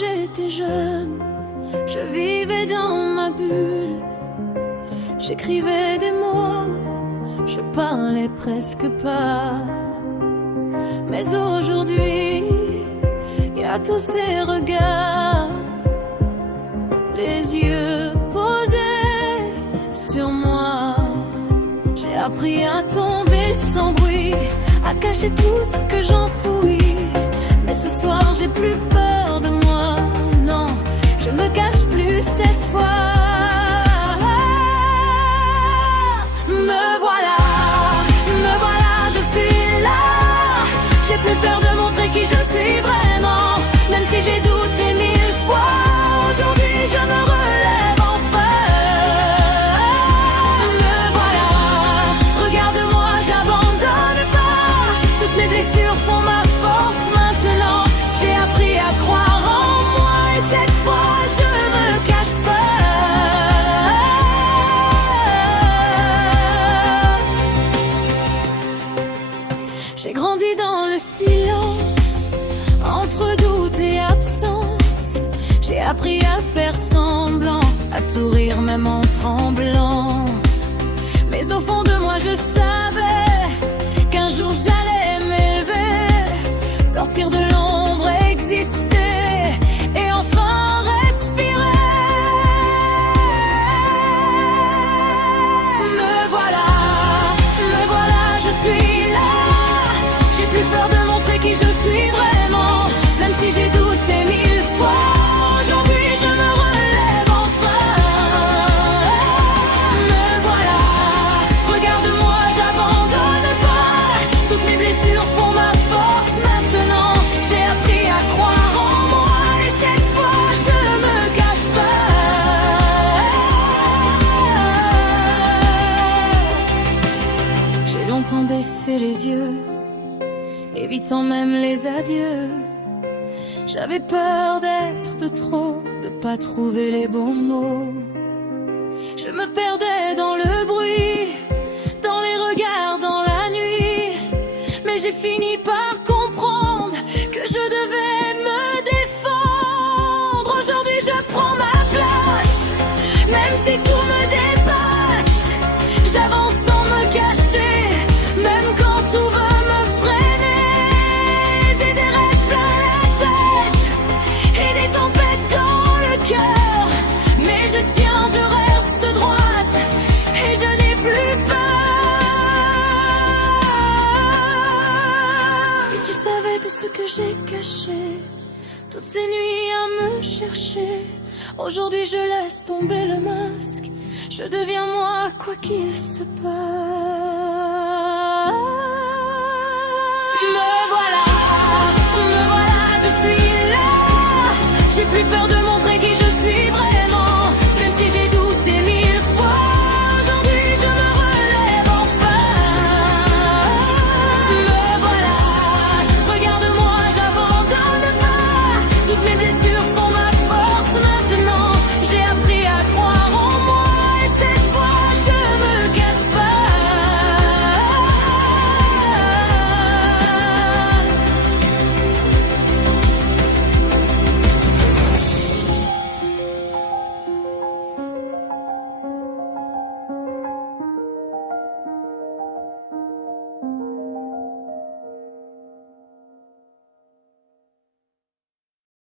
j'étais jeune, je vivais dans ma bulle. J'écrivais des mots, je parlais presque pas. Mais aujourd'hui, y a tous ces regards, les yeux posés sur moi. J'ai appris à tomber sans bruit, à cacher tout ce que j'enfouis. Mais ce soir j'ai plus peur de moi, non, je me cache plus cette fois. Me voilà, je suis là. J'ai plus peur de montrer qui je suis vraiment, même si j'ai douté mille fois. Aujourd'hui je me relève enfin. Me voilà, regarde-moi, j'abandonne pas. Toutes mes blessures font ma force maintenant. J'ai appris à croire en moi et cette fois je me cache pas. J'ai grandi dans le silence, entre doute et absence. J'ai appris à faire semblant, à sourire même en tremblant. Mais au fond de moi je savais qu'un jour j'allais m'élever, sortir de l'ombre, exister et enfin respirer. Me voilà, je suis là. J'ai plus peur de montrer qui je suis vraiment, même si j'ai douté mille fois. Aujourd'hui je me relève enfin. Me voilà, regarde-moi, j'abandonne pas. Toutes mes blessures font ma force maintenant. J'ai appris à croire en moi et cette fois je me cache pas. J'ai longtemps baissé les yeux, évitant même les adieux. J'avais peur d'être de trop, de pas trouver les bons mots. Je me perdais dans le bruit, dans les regards, dans la nuit. Mais j'ai fini par comprendre que je devais me défendre. Aujourd'hui je prends ma place, même si tout me dépasse. J'avance sans me cacher, même quand tout veut me freiner. J'ai des rêves plein la tête et des tempêtes dans le cœur. Mais je tiens, je reste droite et je n'ai plus peur. Si tu savais tout ce que j'ai caché, toutes ces nuits à me chercher. Aujourd'hui je laisse tomber le masque, je deviens moi quoi qu'il se passe.